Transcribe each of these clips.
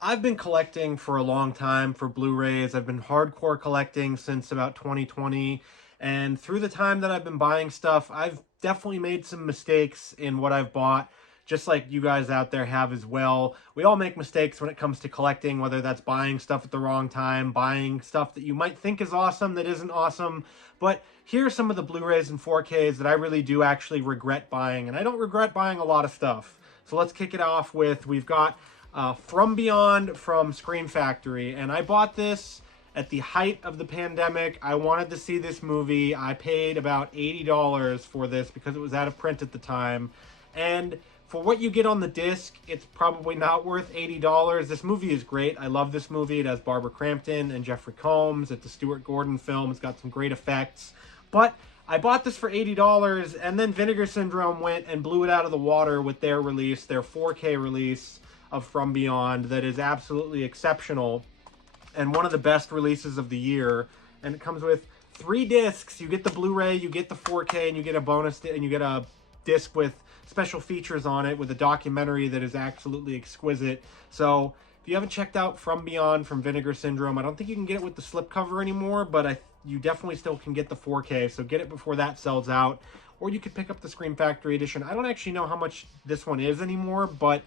I've been collecting for a long time for Blu-rays. I've been hardcore collecting since about 2020. And through the time that I've been buying stuff, I've definitely made some mistakes in what I've bought, just like you guys out there have as well. We all make mistakes when it comes to collecting, whether that's buying stuff at the wrong time, buying stuff that you might think is awesome that isn't awesome. But here are some of the Blu-rays and 4Ks that I really do actually regret buying. And I don't regret buying a lot of stuff. So let's kick it off with, we've got From Beyond from Scream Factory. And I bought this at the height of the pandemic. I wanted to see this movie. I paid about $80 for this because it was out of print at the time. And for what you get on the disc, it's probably not worth $80. This movie is great. I love this movie. It has Barbara Crampton and Jeffrey Combs. It's a Stuart Gordon film. It's got some great effects. But I bought this for $80, and then Vinegar Syndrome went and blew it out of the water with their release, their 4K release of From Beyond, that is absolutely exceptional and one of the best releases of the year. And it comes with 3 discs. You get the Blu-ray, you get the 4K, and you get a bonus, and you get a disc with special features on it with a documentary that is absolutely exquisite. So if you haven't checked out From Beyond from Vinegar Syndrome, I don't think you can get it with the slipcover anymore, but you definitely still can get the 4K, so get it before that sells out. Or you could pick up the Scream Factory edition. I don't actually know how much this one is anymore, but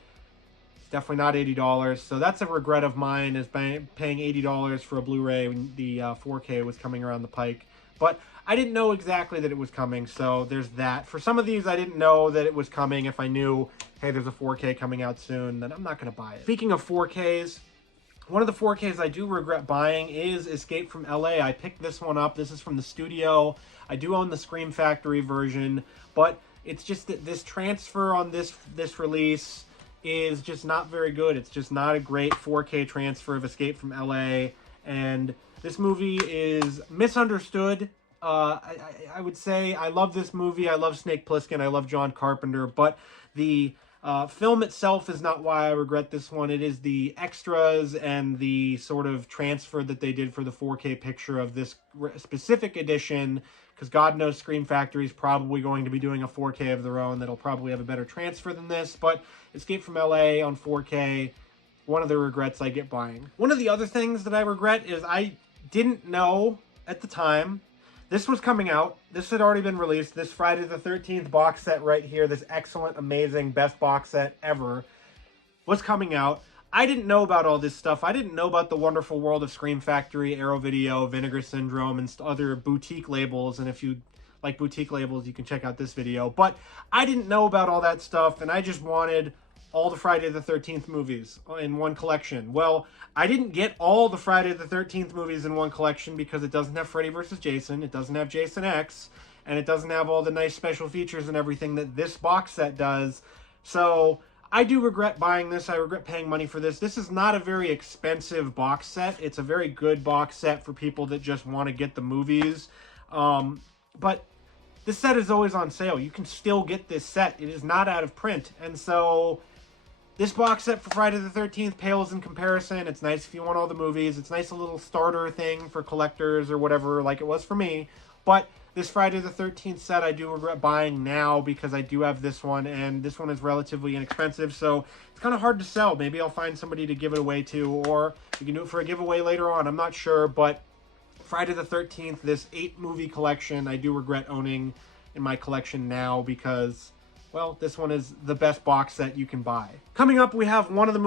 definitely not $80. So that's a regret of mine, is paying $80 for a Blu-ray when the 4K was coming around the pike. But I didn't know exactly that it was coming, so there's that. For some of these, I didn't know that it was coming. If I knew, hey, there's a 4K coming out soon, then I'm not going to buy it. Speaking of 4Ks, one of the 4Ks I do regret buying is Escape from LA. I picked this one up. This is from the studio. I do own the Scream Factory version, but it's just that this transfer on this release is just not very good. It's just not a great 4K transfer of Escape from LA, and this movie is misunderstood. I would say I love this movie. I love Snake Plissken. I love John Carpenter, but the film itself is not why I regret this one. It is the extras and the sort of transfer that they did for the 4K picture of this specific edition, because God knows Scream Factory is probably going to be doing a 4K of their own that'll probably have a better transfer than this. But Escape from LA on 4K, one of the regrets I get buying. One of the other things that I regret is I didn't know at the time this was coming out. This had already been released. This Friday the 13th box set right here, this excellent, amazing, best box set ever, was coming out. I didn't know about all this stuff. I didn't know about the wonderful world of Scream Factory, Arrow Video, Vinegar Syndrome, and other boutique labels. And if you like boutique labels, you can check out this video. But I didn't know about all that stuff, and I just wanted all the Friday the 13th movies in one collection. Well, I didn't get all the Friday the 13th movies in one collection because it doesn't have Freddy vs. Jason, it doesn't have Jason X, and it doesn't have all the nice special features and everything that this box set does. So I do regret buying this. I regret paying money for this. This is not a very expensive box set. It's a very good box set for people that just want to get the movies. But this set is always on sale. You can still get this set. It is not out of print. And so this box set for Friday the 13th pales in comparison. It's nice if you want all the movies. It's nice, a little starter thing for collectors or whatever, like it was for me. But this Friday the 13th set I do regret buying now because I do have this one, and this one is relatively inexpensive, so it's kind of hard to sell. Maybe I'll find somebody to give it away to, or we can do it for a giveaway later on. I'm not sure, but Friday the 13th, this 8-movie collection, I do regret owning in my collection now because, well, this one is the best box set you can buy. Coming up, we have one of the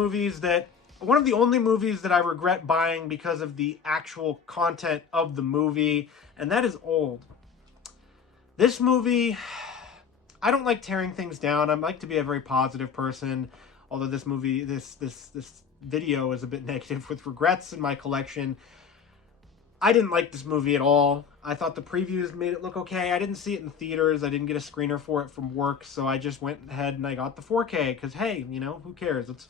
only movies that I regret buying because of the actual content of the movie, and that is Old. This movie, I don't like tearing things down. I like to be a very positive person, although this movie, this video is a bit negative with regrets in my collection. I didn't like this movie at all. I thought the previews made it look okay. I didn't see it in theaters. I didn't get a screener for it from work, so I just went ahead and I got the 4K, because hey, you know, who cares?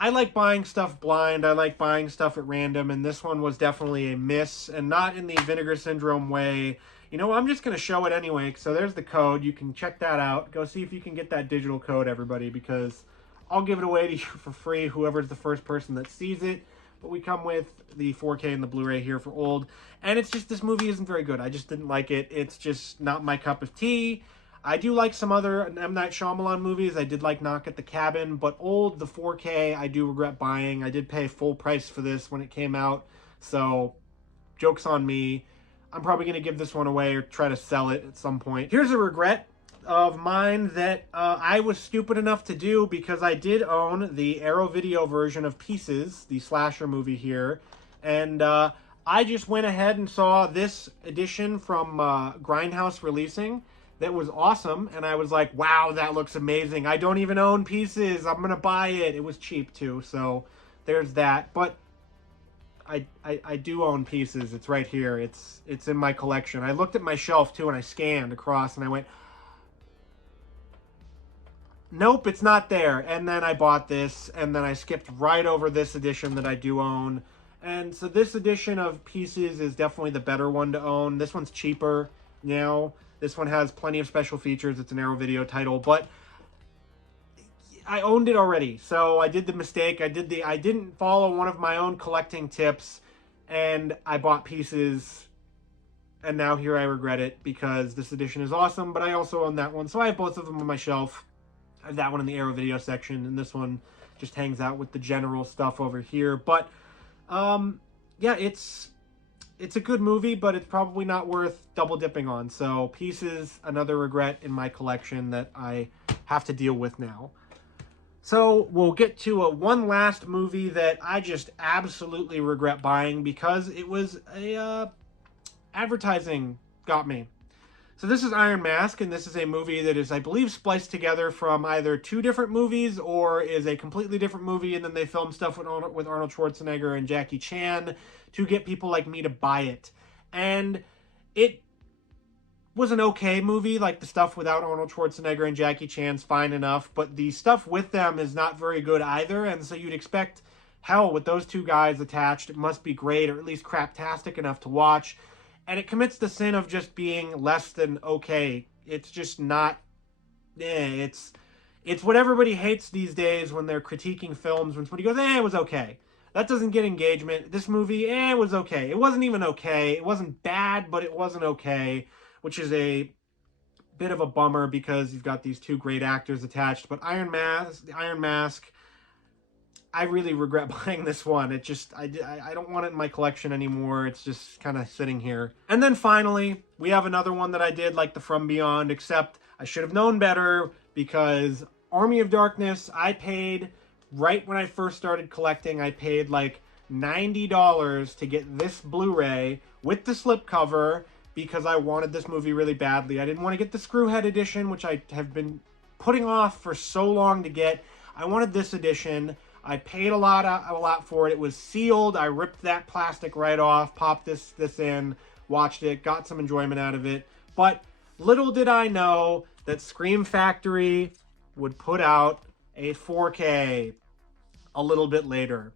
I like buying stuff blind. I like buying stuff at random, and this one was definitely a miss, and not in the Vinegar Syndrome way. You know, I'm just going to show it anyway, so there's the code. You can check that out. Go see if you can get that digital code, everybody, because I'll give it away to you for free, whoever's the first person that sees it. But we come with the 4K and the Blu-ray here for Old, and it's just, this movie isn't very good. I just didn't like it. It's just not my cup of tea. I do like some other M. Night Shyamalan movies. I did like Knock at the Cabin, but the 4K, I do regret buying. I did pay full price for this when it came out, so joke's on me. I'm probably going to give this one away or try to sell it at some point. Here's a regret of mine that I was stupid enough to do, because I did own the Arrow Video version of Pieces, the slasher movie here, and I just went ahead and saw this edition from Grindhouse releasing that was awesome, and I was like, wow, that looks amazing. I don't even own Pieces. I'm going to buy it. It was cheap too, so there's that. But I do own Pieces. It's right here. It's in my collection. I looked at my shelf too, and I scanned across, and I went, nope, it's not there. And then I bought this, and then I skipped right over this edition that I do own. And so this edition of Pieces is definitely the better one to own. This one's cheaper now. This one has plenty of special features. It's an Arrow Video title, but I owned it already. So I did the mistake. I didn't follow one of my own collecting tips, and I bought Pieces, and now here I regret it, because this edition is awesome, but I also own that one. So I have both of them on my shelf. I have that one in the Arrow Video section, and this one just hangs out with the general stuff over here. But yeah, it's a good movie, but it's probably not worth double dipping on. So Pieces, another regret in my collection that I have to deal with now. So we'll get to one last movie that I just absolutely regret buying, because it was advertising got me. So this is Iron Mask, and this is a movie that is, I believe, spliced together from either two different movies or is a completely different movie, and then they filmed stuff with Arnold Schwarzenegger and Jackie Chan to get people like me to buy it. And it was an okay movie. Like, the stuff without Arnold Schwarzenegger and Jackie Chan's fine enough, but the stuff with them is not very good either, and so you'd expect, hell, with those two guys attached, it must be great, or at least craptastic enough to watch. And it commits the sin of just being less than okay. It's just not, it's what everybody hates these days when they're critiquing films, when somebody goes, it was okay. That doesn't get engagement. This movie, it was okay. It wasn't even okay. It wasn't bad, but it wasn't okay, which is a bit of a bummer, because you've got these two great actors attached. But Iron Mask, I really regret buying this one. It just, I don't want it in my collection anymore. It's just kind of sitting here. And then finally, we have another one that I did like the From Beyond, except I should have known better, because Army of Darkness, I paid, right when I first started collecting, I paid like $90 to get this Blu-ray with the slipcover, because I wanted this movie really badly. I didn't want to get the Screwhead edition, which I have been putting off for so long to get. I wanted this edition. I paid a lot for it. It was sealed. I ripped that plastic right off, popped this in, watched it, got some enjoyment out of it. But little did I know that Scream Factory would put out a 4K a little bit later.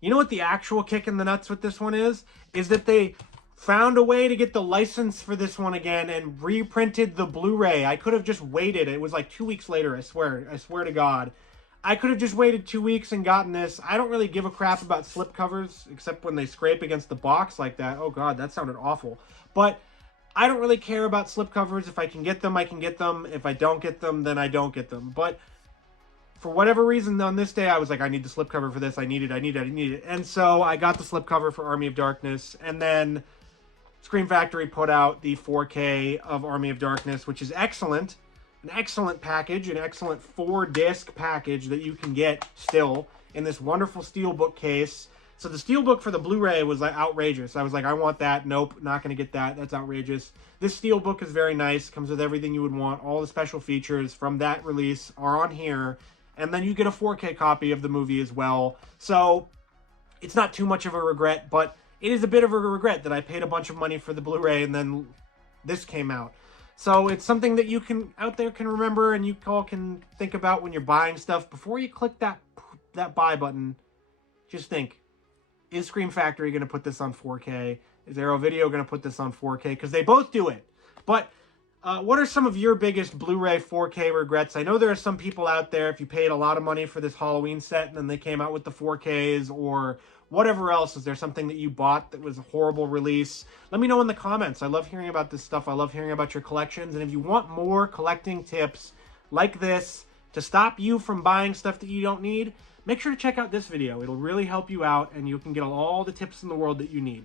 You know what the actual kick in the nuts with this one is? Is that they found a way to get the license for this one again and reprinted the Blu-ray. I could have just waited. It was like 2 weeks later, I swear to God. I could have just waited 2 weeks and gotten this. I don't really give a crap about slipcovers, except when they scrape against the box like that. Oh God, that sounded awful. But I don't really care about slipcovers. If I can get them, I can get them. If I don't get them, then I don't get them. But for whatever reason, on this day, I was like, I need the slipcover for this. I need it. And so I got the slipcover for Army of Darkness. And then Scream Factory put out the 4K of Army of Darkness, which is excellent. An excellent package, an excellent 4-disc package that you can get still in this wonderful steelbook case. So the steelbook for the Blu-ray was like outrageous. I was like, I want that. Nope, not going to get that. That's outrageous. This steelbook is very nice. Comes with everything you would want. All the special features from that release are on here. And then you get a 4K copy of the movie as well. So it's not too much of a regret, but it is a bit of a regret that I paid a bunch of money for the Blu-ray and then this came out. So it's something that you can out there can remember, and you all can think about when you're buying stuff. Before you click that buy button, just think, is Scream Factory going to put this on 4K? Is Arrow Video going to put this on 4K? Because they both do it. But What are some of your biggest Blu-ray 4K regrets? I know there are some people out there, if you paid a lot of money for this Halloween set and then they came out with the 4Ks or whatever else, is there something that you bought that was a horrible release? Let me know in the comments. I love hearing about this stuff. I love hearing about your collections. And if you want more collecting tips like this to stop you from buying stuff that you don't need, make sure to check out this video. It'll really help you out and you can get all the tips in the world that you need.